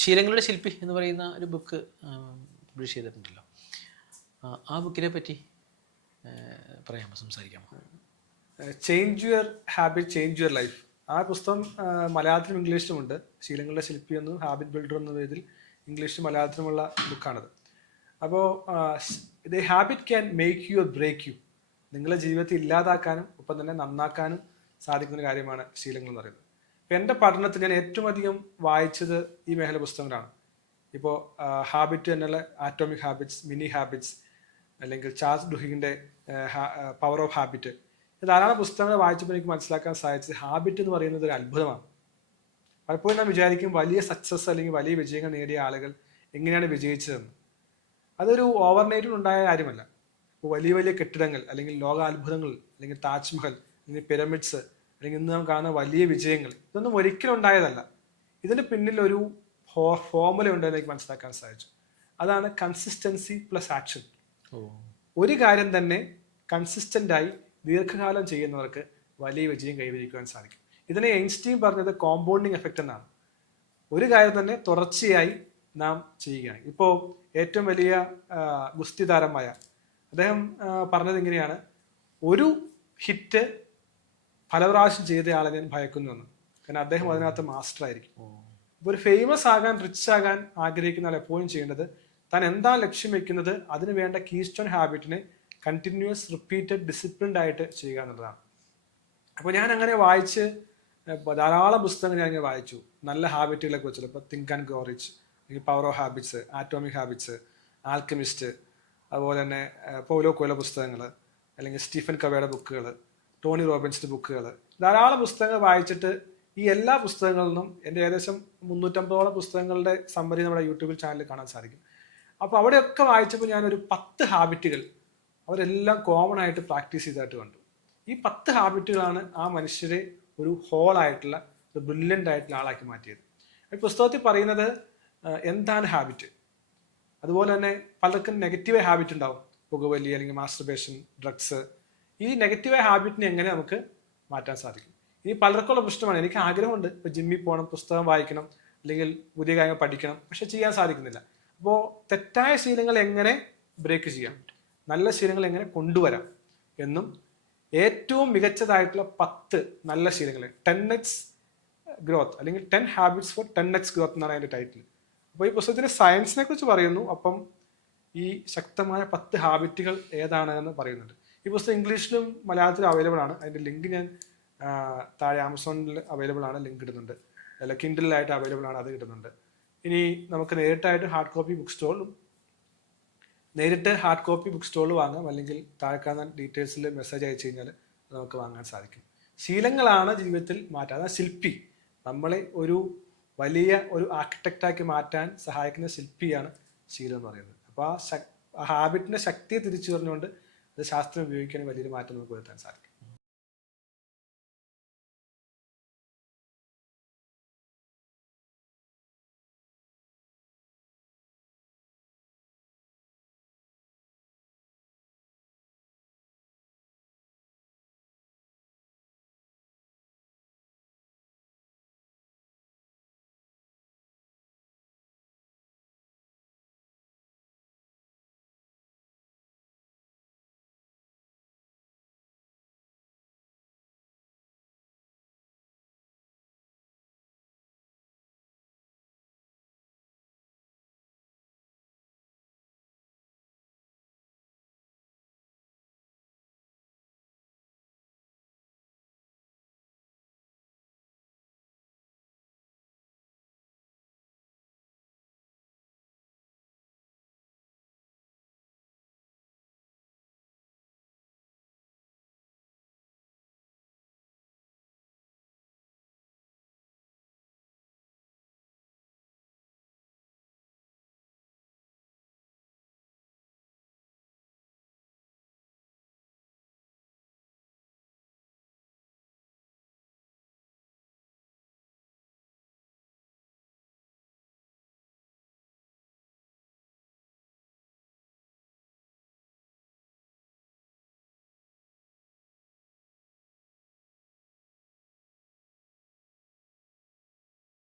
ശീലങ്ങളുടെ ശില്പി എന്ന് പറയുന്ന ഒരു ബുക്ക് പബ്ലിഷ് ചെയ്തിട്ടുണ്ടല്ലോ. ആ ബുക്കിനെ പറ്റി പറയാമോ, സംസാരിക്കാമോ? Change your habit, change your life. ആ പുസ്തകം മലയാളത്തിലും ഇംഗ്ലീഷിലുമുണ്ട്. ശീലങ്ങളുടെ ശില്പി എന്നും ഹാബിറ്റ് ബിൽഡർ എന്ന പേരിൽ ഇംഗ്ലീഷിലും മലയാളത്തിലുമുള്ള ബുക്കാണത്. അപ്പോൾ the habit can make you or break you. നിങ്ങളുടെ ജീവിതത്തിൽ ഇല്ലാതാക്കാനും ഒപ്പം തന്നെ നന്നാക്കാനും സാധിക്കുന്ന കാര്യമാണ് ശീലങ്ങൾ എന്ന് പറയുന്നത്. ഇപ്പം എൻ്റെ പഠനത്തിൽ ഞാൻ ഏറ്റവും അധികം വായിച്ചത് ഈ മേഖല പുസ്തകങ്ങളാണ്. ഇപ്പോൾ ഹാബിറ്റ് എന്നുള്ള ആറ്റോമിക് ഹാബിറ്റ്സ്, മിനി ഹാബിറ്റ്സ്, അല്ലെങ്കിൽ ചാൾസ് ഡുഹിഗിൻ്റെ പവർ ഓഫ് ഹാബിറ്റ്. ധാരാളം പുസ്തകങ്ങൾ വായിച്ചപ്പോൾ എനിക്ക് മനസ്സിലാക്കാൻ സാധിച്ചത് ഹാബിറ്റ് എന്ന് പറയുന്നത് ഒരു അത്ഭുതമാണ്. പലപ്പോഴും ഞാൻ വിചാരിക്കും വലിയ സക്സസ് അല്ലെങ്കിൽ വലിയ വിജയങ്ങൾ നേടിയ ആളുകൾ എങ്ങനെയാണ് വിജയിച്ചതെന്ന്. അതൊരു ഓവർനൈറ്റിൽ ഉണ്ടായ കാര്യമല്ല. ഇപ്പോൾ വലിയ വലിയ കെട്ടിടങ്ങൾ, അല്ലെങ്കിൽ ലോക അത്ഭുതങ്ങൾ, അല്ലെങ്കിൽ താജ്മഹൽ, അല്ലെങ്കിൽ പിരമിഡ്സ്, അല്ലെങ്കിൽ ഇന്ന് നാം കാണുന്ന വലിയ വിജയങ്ങൾ, ഇതൊന്നും ഒരിക്കലും ഉണ്ടായതല്ല. ഇതിന് പിന്നിൽ ഒരു ഫോർമുല ഉണ്ടെന്ന് എനിക്ക് മനസ്സിലാക്കാൻ സാധിച്ചു. അതാണ് കൺസിസ്റ്റൻസി പ്ലസ് ആക്ഷൻ. ഒരു കാര്യം തന്നെ കൺസിസ്റ്റൻ്റായി ദീർഘകാലം ചെയ്യുന്നവർക്ക് വലിയ വിജയം കൈവരിക്കുവാൻ സാധിക്കും. ഇതിനെ ഐൻസ്റ്റീൻ പറഞ്ഞത് കോമ്പൗണ്ടിങ് എഫക്റ്റ് എന്നാണ്. ഒരു കാര്യം തന്നെ തുടർച്ചയായി നാം ചെയ്യുകയാണ്. ഇപ്പോൾ ഏറ്റവും വലിയ ഗുസ്തി താരമായ അദ്ദേഹം പറഞ്ഞത് ഇങ്ങനെയാണ്: ഒരു ഹിറ്റ് പല പ്രാവശ്യം ചെയ്തയാളെ ഞാൻ ഭയക്കുന്നുവെന്ന്. കാരണം അദ്ദേഹം അതിനകത്ത് മാസ്റ്റർ ആയിരിക്കും. അപ്പോൾ ഒരു ഫേമസ് ആകാൻ, റിച്ച് ആകാൻ ആഗ്രഹിക്കുന്ന ആൾ എപ്പോഴും ചെയ്യേണ്ടത് താൻ എന്താ ലക്ഷ്യം വെക്കുന്നത് അതിന് വേണ്ട കീസ്റ്റോൺ ഹാബിറ്റിനെ കണ്ടിന്യൂസ് റിപ്പീറ്റഡ് ഡിസിപ്ലിൻഡ് ആയിട്ട് ചെയ്യുക എന്നുള്ളതാണ്. അപ്പോൾ ഞാൻ അങ്ങനെ വായിച്ച് ധാരാളം പുസ്തകങ്ങൾ ഞാൻ ഇങ്ങനെ വായിച്ചു നല്ല ഹാബിറ്റുകളെ കുറിച്ചുള്ള. ഇപ്പോൾ തിങ്ക് ആൻഡ് ഗ്രോ റിച്ച്, അല്ലെങ്കിൽ power of habits, atomic habits, alchemist, അതുപോലെ തന്നെ പൗലോ കൊയ്ലോ പുസ്തകങ്ങൾ, അല്ലെങ്കിൽ സ്റ്റീഫൻ കവയുടെ ബുക്കുകൾ, ടോണി റോബിൻസിൻ്റെ ബുക്കുകൾ, ധാരാളം പുസ്തകങ്ങൾ വായിച്ചിട്ട് ഈ എല്ലാ പുസ്തകങ്ങളിൽ നിന്നും എൻ്റെ ഏകദേശം 350ഓളം പുസ്തകങ്ങളുടെ സമ്മറി നമ്മുടെ യൂട്യൂബിൽ ചാനലിൽ കാണാൻ സാധിക്കും. അപ്പോൾ അവിടെയൊക്കെ വായിച്ചപ്പോൾ ഞാനൊരു 10 ഹാബിറ്റുകൾ അവരെല്ലാം കോമൺ ആയിട്ട് പ്രാക്ടീസ് ചെയ്തതായിട്ട് കണ്ടു. ഈ 10 ഹാബിറ്റുകളാണ് ആ മനുഷ്യരെ ഒരു ഹോളായിട്ടുള്ള, ഒരു ബ്രില്യൻ്റ് ആയിട്ടുള്ള ആളാക്കി മാറ്റിയത്. ഈ പുസ്തകത്തിൽ പറയുന്നത് എന്താണ് ഹാബിറ്റ്. അതുപോലെ തന്നെ പലർക്കും നെഗറ്റീവ് ഹാബിറ്റ് ഉണ്ടാവും, പുകവലി, അല്ലെങ്കിൽ മാസ്റ്റർബേഷൻ, ഡ്രഗ്സ്. ഈ നെഗറ്റീവ് ഹാബിറ്റിനെ എങ്ങനെ നമുക്ക് മാറ്റാൻ സാധിക്കും? ഇനി പലർക്കുള്ള പ്രശ്നമാണ്, എനിക്ക് ആഗ്രഹമുണ്ട് ഇപ്പോൾ ജിമ്മിൽ പോകണം, പുസ്തകം വായിക്കണം, അല്ലെങ്കിൽ പുതിയ കാര്യങ്ങൾ പഠിക്കണം, പക്ഷെ ചെയ്യാൻ സാധിക്കുന്നില്ല. അപ്പോൾ തെറ്റായ ശീലങ്ങൾ എങ്ങനെ ബ്രേക്ക് ചെയ്യാം, നല്ല ശീലങ്ങൾ എങ്ങനെ കൊണ്ടുവരാം എന്നും ഏറ്റവും മികച്ചതായിട്ടുള്ള 10 നല്ല ശീലങ്ങൾ, 10x ഗ്രോത്ത്, അല്ലെങ്കിൽ 10 ഹാബിറ്റ്സ് ഫോർ 10x ഗ്രോത്ത് എന്നാണ് അതിൻ്റെ ടൈറ്റിൽ. അപ്പോൾ ഈ പുസ്തകത്തിന് സയൻസിനെ കുറിച്ച് പറയുന്നു, അപ്പം ഈ ശക്തമായ 10 ഹാബിറ്റുകൾ ഏതാണെന്ന് പറയുന്നുണ്ട്. ഈ പുസ്തകം ഇംഗ്ലീഷിലും മലയാളത്തിലും അവൈലബിൾ ആണ്. അതിൻ്റെ ലിങ്ക് ഞാൻ താഴെ ആമസോണിൽ അവൈലബിൾ ആണ്, ലിങ്ക് ഇടുന്നുണ്ട്. അല്ല, കിൻഡിലായിട്ട് അവൈലബിൾ ആണ്, അത് കിട്ടുന്നുണ്ട്. ഇനി നമുക്ക് നേരിട്ട് ഹാർഡ് കോപ്പി ബുക്ക് സ്റ്റോളിൽ വാങ്ങാം, അല്ലെങ്കിൽ താഴെ കാണുന്ന ഡീറ്റെയിൽസിൽ മെസ്സേജ് അയച്ചു കഴിഞ്ഞാൽ നമുക്ക് വാങ്ങാൻ സാധിക്കും. ശീലങ്ങളാണ് ജീവിതത്തിൽ മാറ്റാൻ, അതായത് ശില്പി, നമ്മളെ ഒരു വലിയ ഒരു ആർക്കിടെക്റ്റാക്കി മാറ്റാൻ സഹായിക്കുന്ന ശില്പിയാണ് ശീലം എന്ന് പറയുന്നത്. അപ്പോൾ ആ ഹാബിറ്റിൻ്റെ ശക്തിയെ തിരിച്ചു പറഞ്ഞുകൊണ്ട് അത് ശാസ്ത്രം ഉപയോഗിക്കാൻ വലിയൊരു മാറ്റം നമുക്ക് വരുത്താൻ സാധിക്കും.